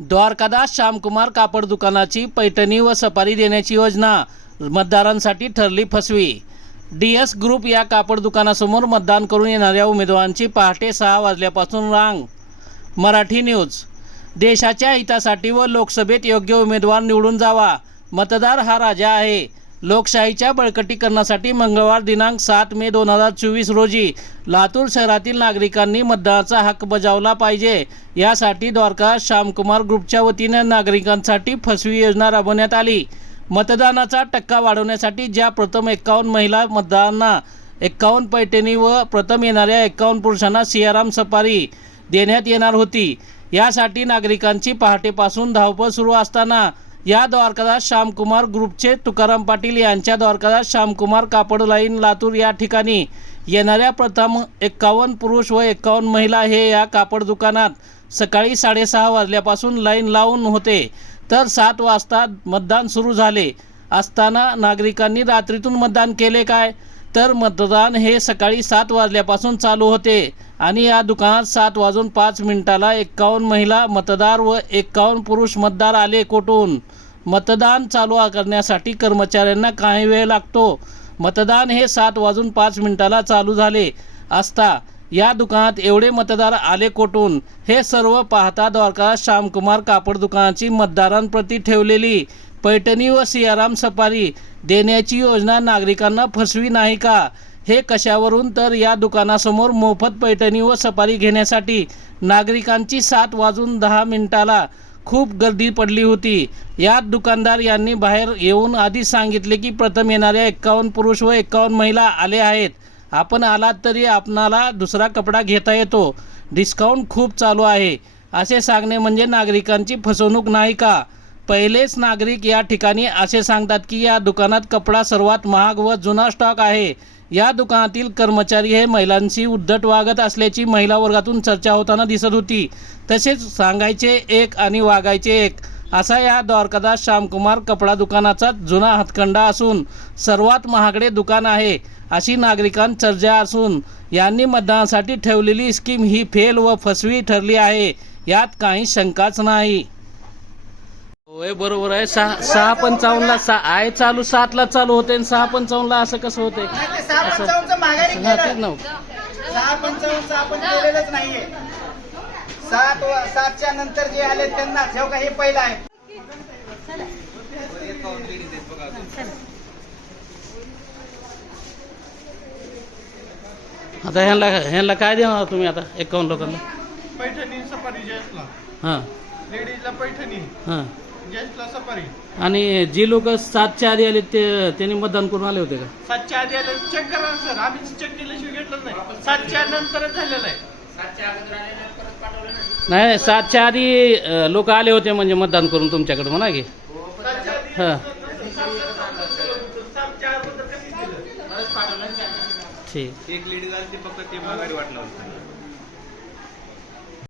द्वारकादास श्यामकुमार कापड दुकानाची पैठणी व सफारी देण्याची योजना मतदारांसाठी ठरली फसवी. डी एस ग्रुप या कापड दुकानासमोर मतदान करून येणाऱ्या उमेदवारांची पहाटे सहा वाजल्यापासून रांग. मराठी न्यूज. देशाच्या हितासाठी व लोकसभेत योग्य उमेदवार निवडून जावा. मतदार हा राजा आहे. लोकशाहीच्या बळकटीकरणासाठी मंगळवार दिनांक सात मे दोन हजार चोवीस रोजी लातूर शहरातील नागरिकांनी मतदानाचा हक्क बजावला पाहिजे. यासाठी द्वारका श्यामकुमार ग्रुपच्या वतीने नागरिकांसाठी फसवी योजना राबवण्यात आली. मतदानाचा टक्का वाढवण्यासाठी ज्या प्रथम एक्कावन्न महिला मतदारांना एक्कावन्न पैठणी व प्रथम येणाऱ्या एक्कावन्न पुरुषांना सियाराम सफारी देण्यात येणार होती. यासाठी नागरिकांची पहाटेपासून धावपळ सुरू असताना या द्वारकादास श्यामकुमार ग्रुपचे तुकाराम पाटील यांच्या द्वारकादास श्यामकुमार कापड लाईन लातूर या ठिकाणी येणाऱ्या प्रथम एक्कावन्न पुरुष व एक्कावन्न महिला हे या कापड दुकानात सकाळी साडेसहा वाजल्यापासून लाईन लावून होते. तर सात वाजता मतदान सुरू झाले. असताना नागरिकांनी रात्रीतून मतदान केले काय? तर मतदान हे सकाळी सात वाजल्यापासून चालू होते आणि या दुकानात सात वाजून पाच मिनिटाला एक्कावन्न महिला मतदार व एक्कावन्न पुरुष मतदार आले कोठून? मतदान चालू करण्यासाठी कर्मचाऱ्यांना काही वेळ लागतो. मतदान हे सात वाजून पाच मिनिटाला चालू झाले असता या दुकानात एवढे मतदार आले कोठून? हे सर्व पाहता द्वारका श्यामकुमार कापड दुकानाची मतदारांप्रती ठेवलेली. पैठणी व सियाराम सफारी देण्याची योजना नागरिकांना फसवी नाही का? हे कशावरून? तर या दुकानासमोर मोफत पैठणी व सफारी घेण्यासाठी नागरिकांची सात वाजून दहा मिनिटाला खूप गर्दी पडली होती. यात दुकानदार यांनी बाहेर येऊन आधी सांगितले की प्रथम येणाऱ्या एक्कावन्न पुरुष व एक्कावन्न महिला आले आहेत. आपण आलात तरी आपणाला दुसरा कपडा घेता येतो. डिस्काउंट खूप चालू आहे. असे सांगणे म्हणजे नागरिकांची फसवणूक नाही का? पहिलेच नागरिक या ठिकाणी असे सांगतात की या दुकानात कपडा सर्वात महाग व जुना स्टॉक आहे. या दुकानातील कर्मचारी हे महिलांशी उद्धट वागत असल्याची महिला वर्गातून चर्चा होताना दिसत होती. तसेच सांगायचे एक आणि वागायचे एक. असा या द्वारकादास श्यामकुमार कपडा दुकानाचा जुना हातखंडा असून सर्वात महागडे दुकान आहे अशी नागरिकांत चर्चा असून यांनी मतदानासाठी ठेवलेली स्कीम ही फेल व फसवी ठरली आहे यात काही शंकाच नाही. होय बरोबर आहे. सहा सहा पंचावन्नला सहा आहे चालू सातला चालू होते आणि सहा पंचावन्नला असं कसं होतंय? ते सहा पंचावन्नचं माघारी हा, तेच केलं. नव्हतं सहा पंचावन्नचं आपण केलेलंच नाहीये सात व- सातच्या नंतर जे आले त्यांना ठेव का? हे पहिलं आहे. आता ह्यांना ह्यांना काय देणार तुम्ही आता? एकावन्न लोकांना? पैठणी सफारी जेंट्सला हां. लेडीजला पैठणी. हां. जेंट्सला सफारी. आणि जी लोक सातच्या आधी आले ते त्यांनी मतदान करून आले होते का? सातच्या आधी आलं. चेक करा ना सर. आम्ही चेक केल्याशिवाय घेतलंच नाही. सातच्या नंतरच झालेलं आहे. नाही सातच्या आधी लोक आले होते म्हणजे मतदान करून तुमच्याकडे म्हणा की. हां. ठीक. एक लेडीज आली ती फक्त ते माघारी वाटलं होतं.